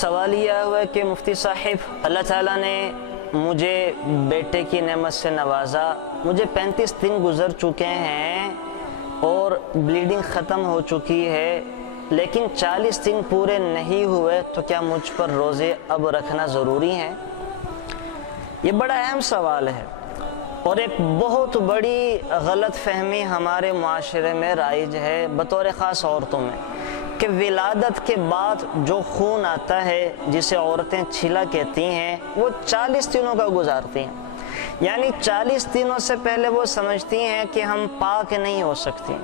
سوال یہ ہوا کہ مفتی صاحب، اللہ تعالیٰ نے مجھے بیٹے کی نعمت سے نوازا، مجھے 35 دن گزر چکے ہیں اور بلیڈنگ ختم ہو چکی ہے، لیکن 40 دن پورے نہیں ہوئے، تو کیا مجھ پر روزے اب رکھنا ضروری ہیں؟ یہ بڑا اہم سوال ہے اور ایک بہت بڑی غلط فہمی ہمارے معاشرے میں رائج ہے، بطور خاص عورتوں میں، کہ ولادت کے بعد جو خون آتا ہے جسے عورتیں چھلا کہتی ہیں، وہ 40 دنوں کا گزارتی ہیں۔ یعنی 40 دنوں سے پہلے وہ سمجھتی ہیں کہ ہم پاک نہیں ہو سکتی،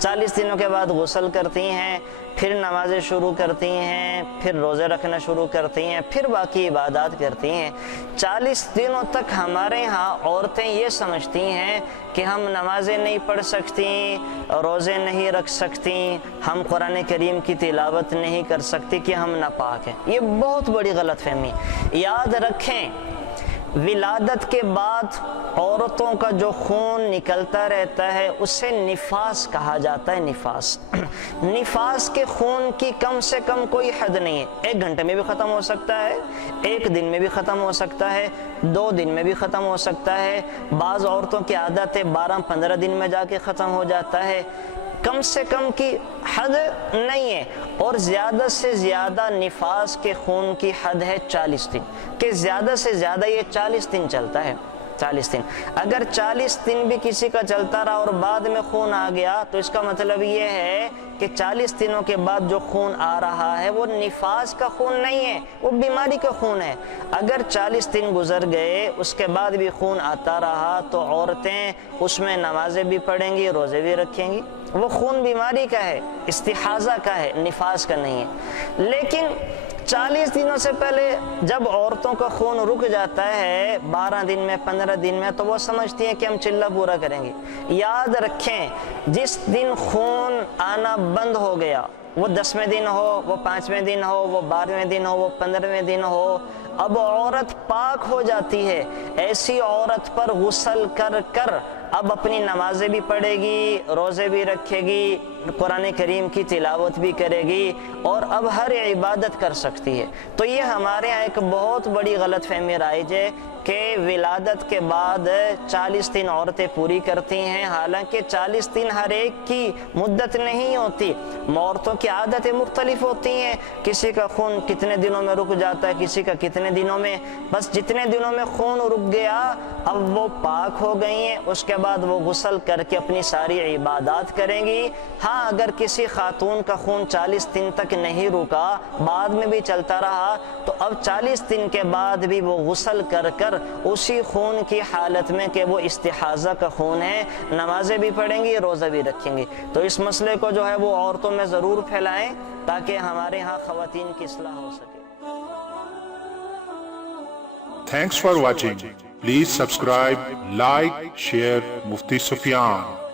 40 دنوں کے بعد غسل کرتی ہیں، پھر نمازیں شروع کرتی ہیں، پھر روزے رکھنا شروع کرتی ہیں، پھر باقی عبادات کرتی ہیں۔ 40 دنوں تک ہمارے ہاں عورتیں یہ سمجھتی ہیں کہ ہم نمازیں نہیں پڑھ سکتی، روزے نہیں رکھ سکتی، ہم قرآن کریم کی تلاوت نہیں کر سکتی، کہ ہم ناپاک ہیں۔ یہ بہت بڑی غلط فہمی۔ یاد رکھیں، ولادت کے بعد عورتوں کا جو خون نکلتا رہتا ہے اسے نفاس کہا جاتا ہے۔ نفاس کے خون کی کم سے کم کوئی حد نہیں ہے، 1 گھنٹے میں بھی ختم ہو سکتا ہے، 1 دن میں بھی ختم ہو سکتا ہے، 2 دن میں بھی ختم ہو سکتا ہے، بعض عورتوں کی عادت ہے 12-15 دن میں جا کے ختم ہو جاتا ہے۔ کم سے کم کی حد نہیں ہے، اور زیادہ سے زیادہ نفاس کے خون کی حد ہے 40 دن، کہ زیادہ سے زیادہ یہ 40 دن چلتا ہے۔ 40 دن اگر 40 دن بھی کسی کا چلتا رہا اور بعد میں خون آ گیا، تو اس کا مطلب یہ ہے کہ 40 دنوں کے بعد جو خون آ رہا ہے وہ نفاس کا خون نہیں ہے، وہ بیماری کا خون ہے۔ اگر 40 دن گزر گئے اس کے بعد بھی خون آتا رہا، تو عورتیں اس میں نمازیں بھی پڑھیں گی، روزے بھی رکھیں گی۔ وہ خون بیماری کا ہے، استحاضہ کا ہے، نفاس کا نہیں ہے۔ لیکن 40 دنوں سے پہلے جب عورتوں کا خون رک جاتا ہے 12 دن میں، 15 دن میں، تو وہ سمجھتی ہیں کہ ہم چلہ پورا کریں گے۔ یاد رکھیں، جس دن خون آنا بند ہو گیا، وہ 10ویں دن ہو، وہ 5ویں دن ہو، وہ 12ویں دن ہو، وہ 15ویں دن ہو، اب عورت پاک ہو جاتی ہے۔ ایسی عورت پر غسل کر کر اب اپنی نمازیں بھی پڑھے گی، روزے بھی رکھے گی، قرآن کریم کی تلاوت بھی کرے گی، اور اب ہر عبادت کر سکتی ہے۔ تو یہ ہمارے ہاں ایک بہت بڑی غلط فہمی رائج ہے کہ ولادت کے بعد 40 دن عورتیں پوری کرتی ہیں، حالانکہ 40 دن ہر ایک کی مدت نہیں ہوتی۔ عورتوں کی عادتیں مختلف ہوتی ہیں، کسی کا خون کتنے دنوں میں رک جاتا ہے، کسی کا کتنے دنوں میں۔ بس جتنے دنوں میں خون رک گیا اب وہ پاک ہو گئی ہیں، اس کے بعد وہ غسل کر کے اپنی ساری عبادات کریں گی۔ ہاں، اگر کسی خاتون کا خون 40 دن تک نہیں رکا، بعد میں بھی چلتا رہا، تو اب 40 دن کے بعد بھی وہ غسل کر کر اسی خون کی حالت میں کہ وہ استحاضہ کا خون ہے، نمازیں بھی پڑھیں گی، روزہ بھی رکھیں گی۔ تو اس مسئلے کو جو ہے وہ عورتوں میں ضرور پھیلائیں تاکہ ہمارے ہاں خواتین کی اصلاح ہو سکے۔ Thanks for watching. Please subscribe, like, share Mufti Sufyan.